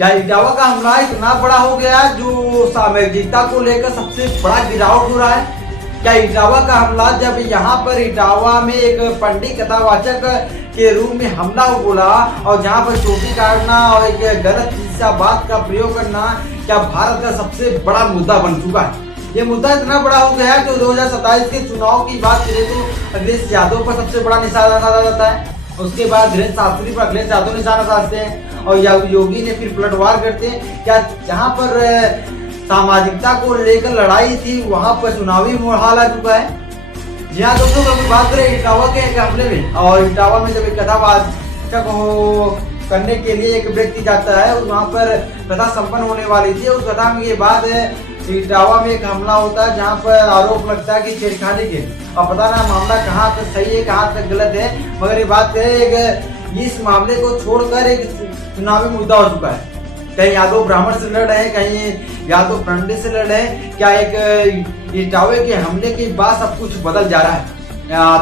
क्या इटावा का हमला इतना बड़ा हो गया जो सामाजिकता को लेकर सबसे बड़ा गिरावट हो रहा है। क्या इटावा का हमला, जब यहाँ पर इटावा में एक पंडित कथावाचक के रूप में हमला बोला और जहाँ पर चोटी काटना और एक गलत सा बात का प्रयोग करना, क्या भारत का सबसे बड़ा मुद्दा बन चुका है। ये मुद्दा इतना बड़ा हो गया है जो 2027 के चुनाव की बात करें तो अखिलेश यादव पर सबसे बड़ा निशाना साधा जाता है। उसके बाद धीरेन्द्र शास्त्री पर अखिलेश यादव निशाना साधते हैं और योगी ने फिर पलटवार करते हैं। क्या जहाँ पर सामाजिकता को लेकर लड़ाई थी वहां पर चुनावी मोड़ आ चुका है। जी हाँ दोस्तों, अगर बात करें इटावा के हमले में, और इटावा में जब एक कथावाचक करने के लिए एक व्यक्ति जाता है, वहाँ पर कथा संपन्न होने वाली थी। उस कथा के बाद इटावा में एक हमला होता है जहाँ पर आरोप लगता है कि छेड़खानी के, और पता ना मामला कहाँ तक सही है कहाँ तक गलत है, मगर ये बात करें इस मामले को छोड़कर एक चुनावी मुद्दा हो चुका है। कहीं यादव ब्राह्मण से लड़ रहे हैं, कहीं यादव पंडित से लड़ रहे हैं। क्या एक इटावे के हमले के बाद सब कुछ बदल जा रहा है।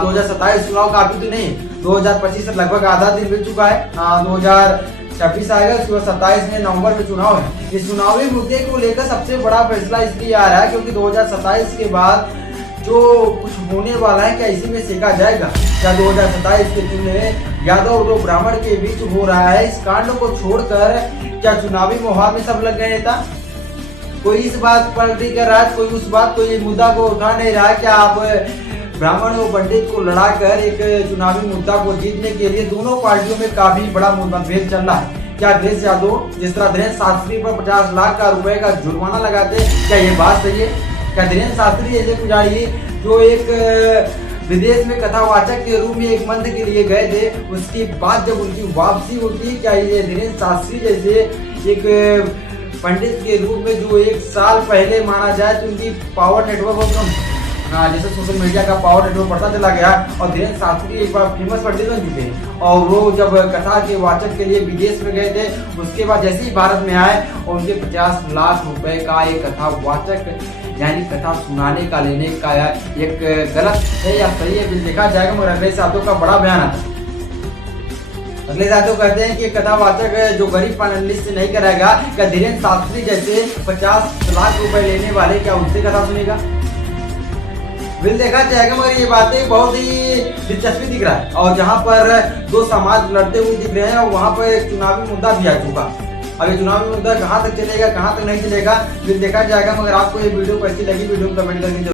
2027 चुनाव का अभी तो नहीं, 2025 से लगभग आधा दिन बीत चुका है। 2026 आएगा, उसके बाद 27 में नवंबर में चुनाव है। इस चुनावी मुद्दे को लेकर सबसे बड़ा फैसला इसलिए आ रहा है क्योंकि 2027 के बाद जो कुछ होने वाला है, क्या इसी में सेका जाएगा। क्या 2027 के चुनाव यादव और ब्राह्मण के बीच हो रहा है, इस कांड को छोड़कर क्या चुनावी मुहार में सब लग गए नेता। कोई इस बात पर भी कर रहा है, कोई उस बात को, ये मुद्दा को उठा नहीं रहा है। क्या आप ब्राह्मण और पंडित को लड़ाकर एक चुनावी मुद्दा को जीतने के लिए दोनों पार्टियों में काफी बड़ा मतभेद चल रहा है। क्या अखिलेश यादव जिस तरह धीरेन्द्र शास्त्री पर 50 लाख का रुपए का जुर्माना लगाते, क्या ये बात सही है। क्या धीरेन्द्र शास्त्री ऐसे पुजारी जो एक विदेश में कथावाचक के रूप में एक मंथ के लिए गए थे, उसके बाद जब उनकी वापसी होती, क्या ये धीरेन्द्र शास्त्री जैसे एक पंडित के रूप में जो 1 साल पहले माना जाए तो उनकी पावर नेटवर्क जैसे सोशल मीडिया का पावर नेटवर्क बढ़ता चला गया, और धीरेन्द्र शास्त्री एक बार फेमस पंडित बन चुके हैं। और वो जब कथा के वाचक के लिए विदेश में गए थे, उसके बाद जैसे ही भारत में आए और उनके 50 लाख रुपए का एक कथा वाचक यानी कथा सुनाने का लेने का एक गलत है या सही है देखा जाएगा। मगर अखिलेश यादव का बड़ा बयान आता है। अखिलेश यादव कहते हैं कि कथावाचक जो गरीब पैनलिस्ट से नहीं कराएगा, क्या धीरेन्द्र शास्त्री जैसे 50 लाख रुपए लेने वाले क्या उनसे कथा सुनेगा। बिल देखा जाएगा, मगर ये बातें बहुत ही दिलचस्पी दिख रहा है। और जहाँ पर दो समाज लड़ते हुए दिख रहे हैं, और वहाँ पर एक चुनावी मुद्दा भी आ चुका। अब ये चुनावी मुद्दा कहाँ तक चलेगा कहाँ तक नहीं चलेगा बिल देखा जाएगा। मगर आपको ये वीडियो कैसी लगी, वीडियो को कमेंट करके